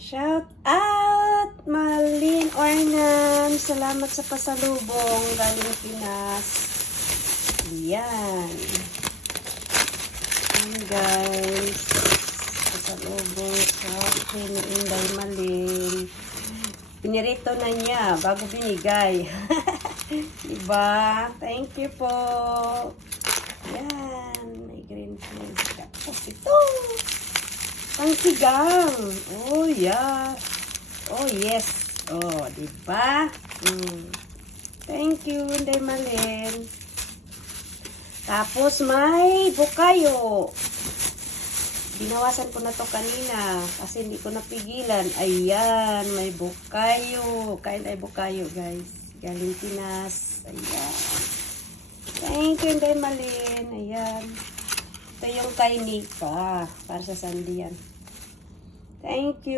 Shout out, Malin Ornan. Salamat sa pasalubong galing Pinas. Yan. Yan guys. Pasalubong sa akin ni Inday Malin. Pinirito na niya bago binigay. Diba? Thank you po. Yan. May green beans. Tapos ito. Pangsigang. Oh, yeah. Oh, yes. Oh, diba? Thank you, Inday Malin. Tapos may bukayo. Binawasan ko na to kanina kasi hindi ko napigilan. Ayan, may bukayo. Kain tayo bukayo, guys. Galing Pinas. Ayan. Thank you, Inday Malin. Ayan. Ito yung kay Nika. Para sa Sandy yan. Thank you.